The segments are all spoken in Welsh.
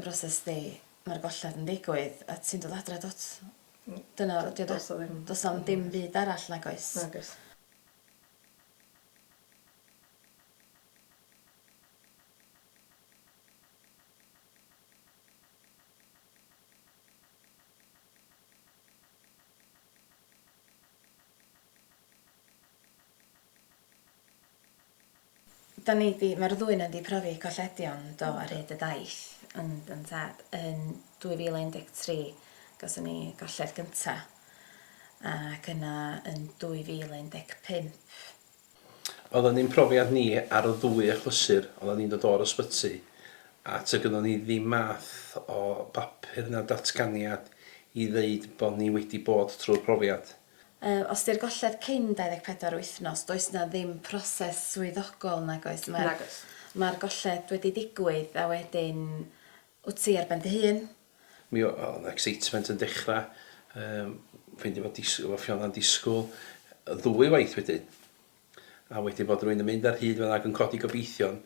y broses di, mae'r golled yn digwydd, a ti'n dod adre dot. Dyna, does am dim byd arall nag oes. Nag oes. Mae'r ddwy yn di profi colledion do ar hyd y daith yn tad. Yn 2013 goson ni golled gynta ac yna yn 2015. Oedden ni'n profiad ni ar y ddwy achlysur, oedden ni'n dod o'r ysbyty, a ty gynnon ni ddim math o bapur na datganiad i ddeud bod ni wedi bod trwy'r profiad. Os di'r golled cyn 24 wythnos, does na ddim proses swyddogol nag oes. Nag oes. Mae'r golled wedi digwydd a wedyn wyt ti ar ben dy hun. Mi oedd excitement yn dechrau, ffeindio fod Fiona'n disgwyl ddwy waith wedyn. A wedyn bod rhywun yn mynd ar hyd fan ag yn codi gobeithion,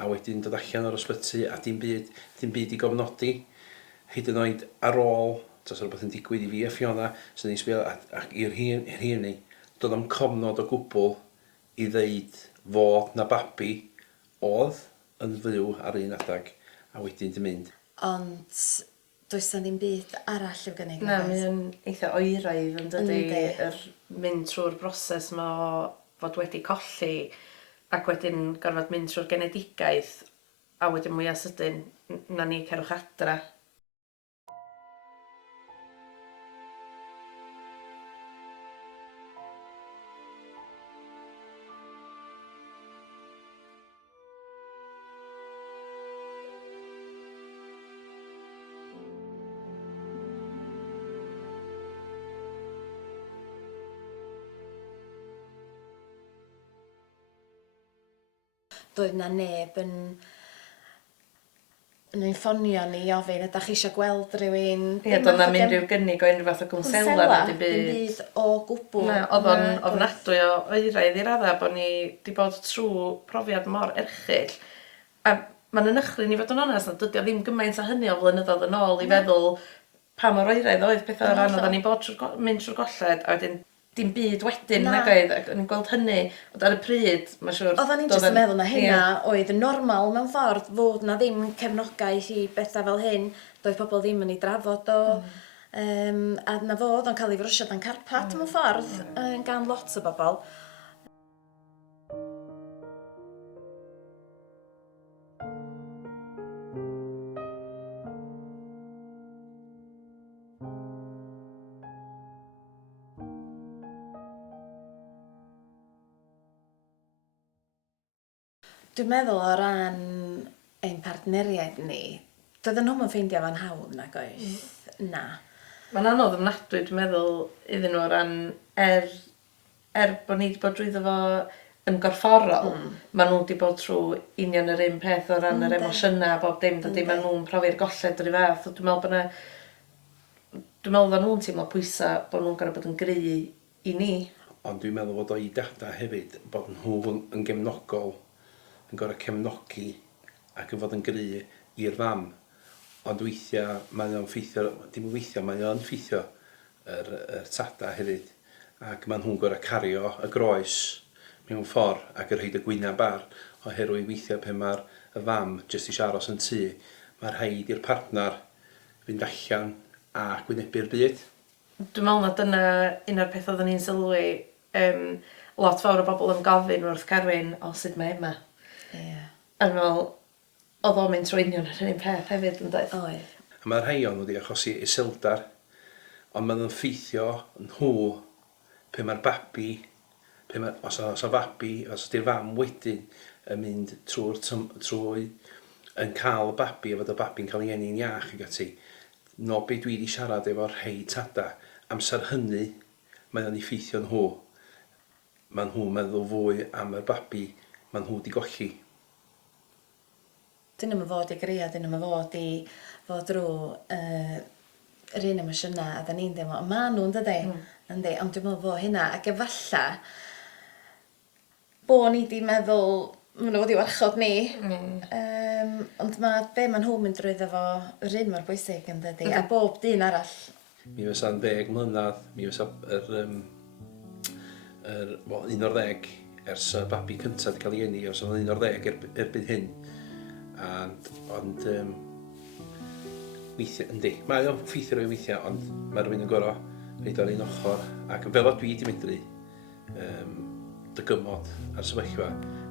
a wedyn dod allan o'r ysbyty a dim byd i gofnodi. Hyd yn oed ar ôl, tas rhywbeth yn digwydd i fi a Fiona, sy'n ni'n sbio ac i'r hyn ni, doedd am cofnod o gwbl i ddeud fod na babi oedd yn fyw ar un adag a wedyn di mynd. Ond does na ddim byd arall i'w gynnig. Na, mae'n eitha oeraidd yn dydy mynd trwy'r broses yma o fod wedi colli ac wedyn gorfod mynd trwy'r genedigaeth a wedyn mwyaf sydyn na ni cerwch adra. Doedd na neb yn ffonio ni i ofyn ydych chi eisiau gweld rhywun. Ie, doedd na mynd rhyw gynnig o unrhyw fath o gwnsela dim byd o gwbl. Na, oedd ofnadwy o oeraidd i radda bod ni wedi bod trwy profiad mor erchyll. A mae'n ynychry ni fod yn onest, na dydy o ddim gymaint a hynny o flynyddoedd yn ôl i feddwl pa mor oeraidd oedd pethau o ran oedden ni bod mynd trwy'r golled a wedyn dim byd wedyn nag oedd, ac o'n i'n gweld hynny, ond ar y pryd, mae'n siŵr... Oedden ni'n jyst yn meddwl na hynna oedd yn normal mewn ffordd, fod na ddim cefnogaeth i bethau fel hyn, doedd pobl ddim yn ei drafod o, a na fod o'n cael ei frwsio dan carpat mewn ffordd, gan lot o bobl. Dwi'n meddwl o ran ein partneriaid ni, doedden nhw'n ffeindio fan hawdd nag oes? Na. Mae'n anodd ofnadwy, dwi'n meddwl, iddyn nhw o ran bod ni wedi bod drwyddo fo yn gorfforol, maen nhw wedi bod trwy union yr un peth o ran yr emosiynau a bob dim, dydy maen nhw'n profi'r golled o'r fath. Dwi'n meddwl fod nhw'n teimlo pwysau bod nhw'n gorfod bod yn gry i ni. Ond dwi'n meddwl fod o'i dada hefyd bod nhw yn gefnogol, yn gorau cefnogi ac yn fod yn gry i'r fam. Ond weithiau mae o'n ffeithio, dim weithiau, mae o'n ffeithio yr tada hefyd. Ac mae nhw'n gorau cario y groes mewn ffordd ac yn rhaid y gwynaf bar oherwydd weithiau pe mae'r fam jyst eisiau aros yn tŷ. Mae'r rhaid i'r partner fynd allan a gwynebu'r byd. Dwi'n meddwl na dyna un o'r peth oedden ni'n sylwi, lot fawr o bobl yn gofyn wrth Carwyn o sut mae Emma. Yn fel, oedd o'n mynd trwy union yr un peth hefyd yn dweud. Oedd. Mae rhai o'n wedi achosi iseldar, ond mae'n ffeithio nhw pe mae'r babi, os ydy'r fam wedyn yn mynd trwy yn cael y babi a fod y babi'n cael ei eni'n iach ac ati. No be dwi wedi siarad efo rhai tada, amser hynny mae o'n effeithio nhw. Mae nhw'n meddwl fwy am y babi mae nhw wedi golli. Dyn nhw'n fod i grio, dyn nhw'n fod i fod drwy yr un emosiynau a dyn ni'n deimlo, maen nhw'n dydy, ond dwi'n meddwl fod hynna, ac efalla bod ni wedi meddwl maen nhw wedi warchod ni. Ond be maen nhw'n mynd drwy efo yr un mor bwysig yn dydi, a bob dyn arall. Mi fysa'n 10 mlynedd, mi fysa wel, 11 ers y babi cyntaf wedi cael ei eni, os o'n 11 erbyn hyn. Ond weithiau, yndi, mae o'n ffeithio rhoi weithiau, ond mae rhywun yn gorau reid ar un ochr. Ac yn fel o dwi wedi medru dygymod ar sefyllfa,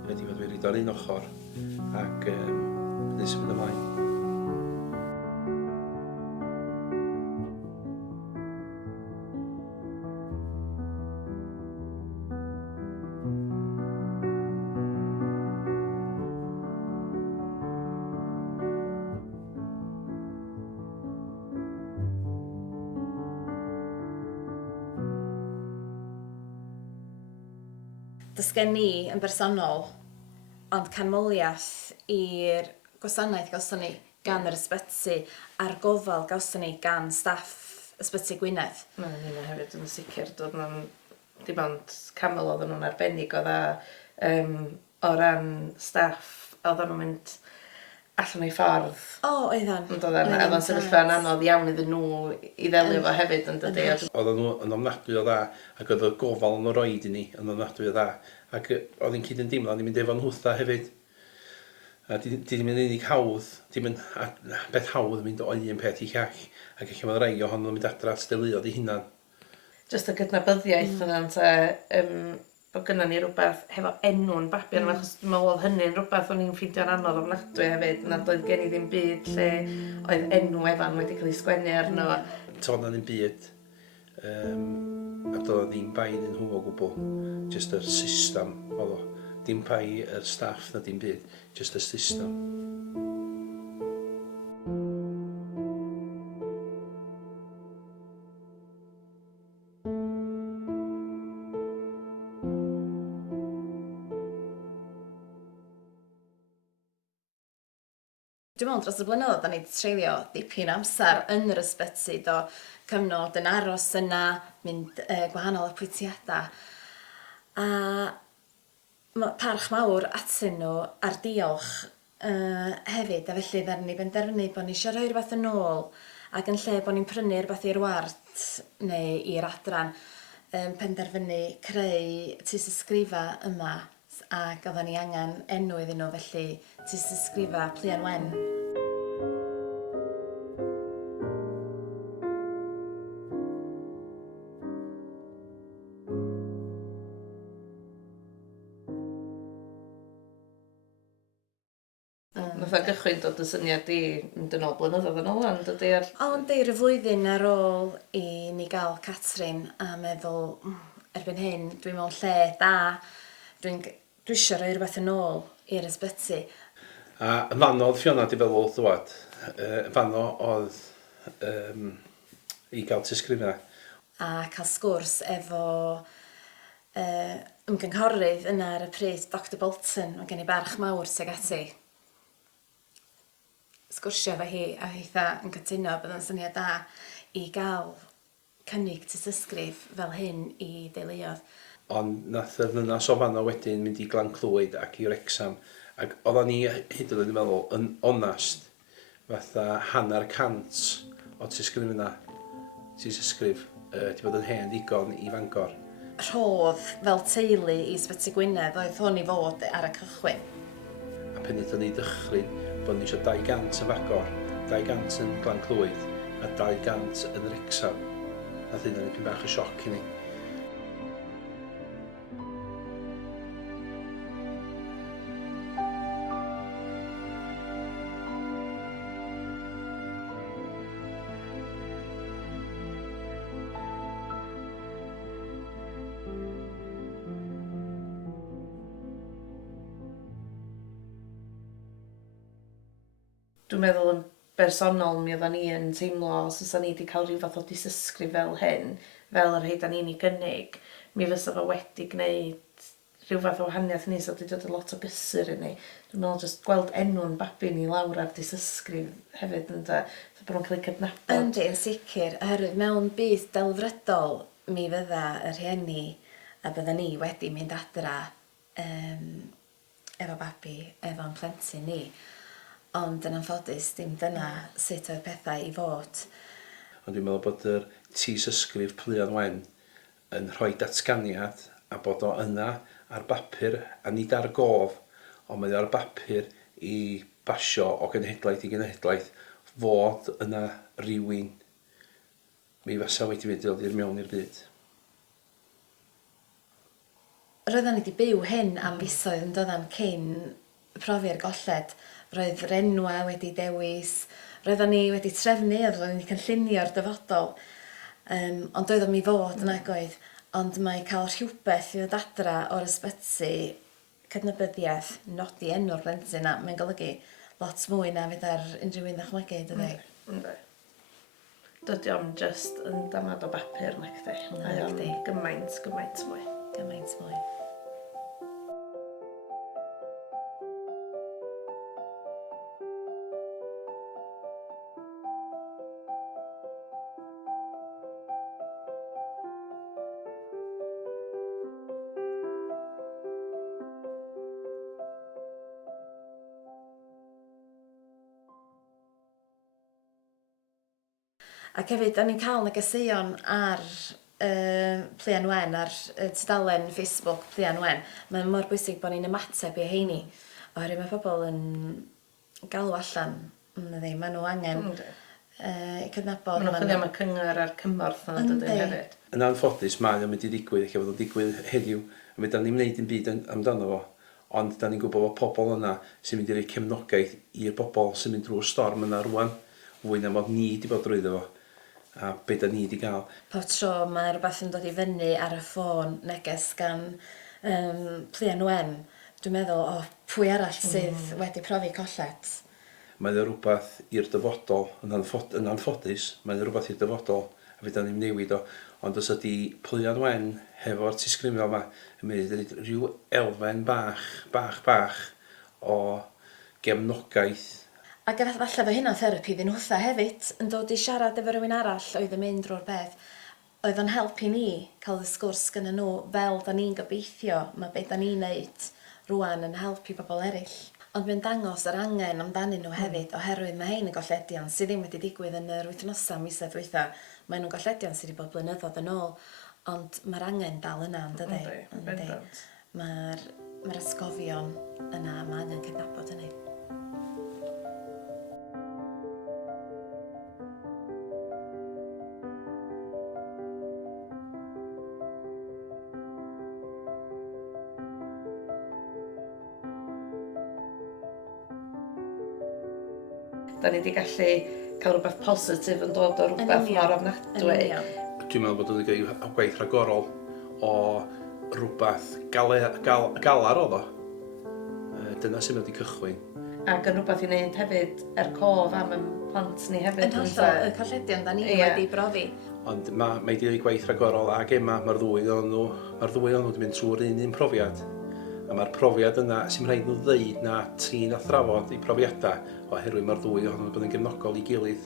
ydy fod wedi reid ar un ochr ac byddai symud ymlaen. Does gen ni yn bersonol, ond canmoliaeth i'r gwasanaeth gawson ni gan yr ysbyty a'r gofal gawson ni gan staff ysbyty Gwynedd. Mae'n un hefyd yn sicr, dod nhw'n dim ond camel oedden nhw'n arbennig o dda o ran staff, oedden nhw'n mynd allan o'i ffordd. Oedden. Oedden sefyllfa'n anodd iawn iddyn nhw i ddelio fo hefyd yn dydi. Oedden nhw yn ofnadwy o dda, ac oedd y gofal yn roed i ni yn ofnadwy o dda. Ac oedd hi'n cyd yn dimlo, ni'n mynd efo'n hwtha hefyd. A di ddim yn unig hawdd, dim yn beth hawdd mynd o un peth i llall. Ac eich mae rai ohonyn nhw'n mynd adra at deuluodd i hunan. Just y gydnabyddiaeth yna'n bod gynna ni rhywbeth hefo enw'n babi yna, achos dwi'n meddwl oedd hynny'n rhywbeth o'n i'n ffeindio'n anodd ofnadwy hefyd, nad oedd gen i ddim byd lle oedd enw Efan wedi cael ei sgwennu arno. To'n yn byd, a doedd ddim bai iddyn nhw o gwbl, just yr system oedd o. Dim bai yr staff na dim byd, just y system. Dwi'n meddwl dros y blynyddoedd, da ni wedi treulio dipyn amser yn yr ysbyty, do cyfnod yn aros yna, mynd gwahanol apwyntiadau. A parch mawr atyn nhw ar diolch hefyd, a felly ddaru ni benderfynu bod ni eisiau rhoi rhywbeth yn ôl, ac yn lle bod ni'n prynu rhywbeth i'r wart neu i'r adran, penderfynu creu tysysgrifa yma, ac oedden ni angen enw iddyn nhw, felly tysysgrifa Pluen Wen. Nath o gychwyn dod y syniad i mynd yn ôl blynyddoedd yn ôl yn dydi ar... Ond eir y flwyddyn ar ôl i ni gael Catrin a meddwl, erbyn hyn, dwi'n mewn lle da, dwi eisiau rhoi rhywbeth yn ôl i'r ysbyty. A yn fanodd Fiona di feddwl ddwad, fano oedd i gael tysgrifau. A cael sgwrs efo ymgynghorydd yna ar y pryd, Dr Bolton, mae gen i barch mawr seg ati. Sgwrsio efo hi a hitha yn cytuno bydd yn syniad da i gael cynnig tysysgrif fel hyn i deuluodd. Ond nath y ddynas o fano wedyn mynd i Glan-Clwyd ac i Wrecsam, ac oedden ni hyd yn oed yn meddwl yn onast fatha 100% o tysysgrif wedi bod yn hen ddigon i Fangor. Rhodd fel teulu i Ysbyty Gwynedd oedd hwn i fod ar y cychwyn. A pen ydyn ni dychryn bod ni eisiau 200 yn Fangor, 200 yn Glan-Clwyd a 200 yn Wrecsam. Nath hynna ni pyn bach y sioc i ni. Dwi'n meddwl yn bersonol mi oedden ni yn teimlo os oes ni wedi cael rhyw fath o disysgrif fel hyn, fel yr rhaid ni'n ei gynnig, mi fysa fo wedi gwneud rhyw fath o wahaniaeth ni, so wedi dod yn lot o gysur i ni. Dwi'n meddwl jyst gweld enw'n babi ni lawr ar disysgrif hefyd yn da, so bod nhw'n cael ei cydnabod. Yndi, yn sicr, oherwydd mewn byd delfrydol mi fydda y rhieni a bydda ni wedi mynd adra efo babi, efo'n plentyn ni. Ond yn anffodus, dim dyna sut oedd pethau i fod. Ond dwi'n meddwl bod yr tis-ysgrif Pleuan Wen yn rhoi datganiad a bod o yna ar bapur a nid ar gof, ond mae o ar bapur i basio o genhedlaeth i genhedlaeth fod yna rhywun mi fasa wedi mynd i'r mewn i'r byd. Roedden ni wedi byw hyn am fisoedd yn dod am cyn profi'r golled. Roedd yr enwa wedi dewis, roedden ni wedi trefnu, roedden ni wedi cynllunio'r dyfodol. Ond doedd o mi fod yn agoedd. Ond mae cael rhywbeth i ddod adra o'r ysbyty cydnabyddiaeth, nodi enw'r blentyn yna, mae'n golygu lot mwy na fydd ar unrhyw un ddychmygu, dydy. Ynddi. Dydy o'm just yn damad o bapur na chdi. Mae o'n gymaint mwy. Gymaint mwy. Ac hefyd, da ni'n cael negeseuon ar Pleuan Wen, ar tudalen Facebook Pleuan Wen. Mae'n mor bwysig bod ni'n ymateb i heini. Oherwydd mae pobl yn galw allan, maen nhw angen i cydnabod. Maen nhw'n chwilio am y cyngor a'r cymorth yna dydyn hefyd. Yn anffodus, mae o'n mynd i ddigwydd, lle fod o'n digwydd heddiw, a fe da ni'n wneud yn byd amdano fo, ond da ni'n gwybod bod pobl yna sy'n mynd i roi cefnogaeth i'r bobl sy'n mynd drwy'r storm yna rwan, fwy na mod ni wedi bod drwyddo fo, a be da ni wedi gael. Pob tro mae rhywbeth yn dod i fyny ar y ffôn neges gan Pleuan Wen, dwi'n meddwl, pwy arall sydd wedi profi colled. Mae o rhywbeth i'r dyfodol, yn anffodus, mae o rhywbeth i'r dyfodol, a fe da ni'n newid o. Ond os ydy Pleuan Wen, hefo'r tisgrifio yma, yn mynd rhyw elfen bach o gefnogaeth. Ac falle fo hynna therapi ddyn nhwtha hefyd, yn dod i siarad efo rhywun arall oedd yn mynd drwy'r beth. Oedd o'n helpu ni cael y sgwrs gyda nhw fel da ni'n gobeithio, mae beth da ni'n neud rwan yn helpu bobl eraill. Ond mae'n dangos yr angen amdanyn nhw hefyd, oherwydd mae hein yn golledion sydd ddim wedi digwydd yn yr wythnosau misoedd dwytha. Mae nhw'n golledion sydd wedi bod blynyddoedd yn ôl, ond mae'r angen dal yna, yn dydi? Mae'r ysgofion yna, mae angen cydnabod hynny. Da ni wedi gallu cael rhywbeth positif yn dod o rhywbeth mor ofnadwy. Dwi'n meddwl bod wedi cael gwaith rhagorol o rhywbeth galar oedd o. Dyna sy'n wedi cychwyn. Ac yn rhywbeth i wneud hefyd cof am y plant ni hefyd. Yn hollol, y colledion da ni wedi brofi. Ond mae wedi cael gwaith rhagorol ag Emma, mae'r ddwy o'n nhw wedi mynd trwy'r un profiad. A mae'r profiad yna sy'n rhaid nhw ddeud na trin a thrafod i profiadau oherwydd mae'r ddwy ohonyn bod yn gefnogol i gilydd.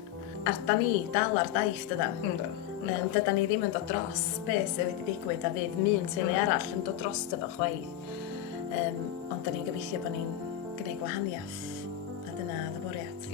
A da ni dal ar daith dydan. Dyda ni ddim yn dod dros beth sydd wedi digwydd a fydd mi'n teulu arall yn dod dros dyfo chwaith. Ond da ni'n gobeithio bod ni'n gwneud gwahaniaeth a dyna ddybwriaeth.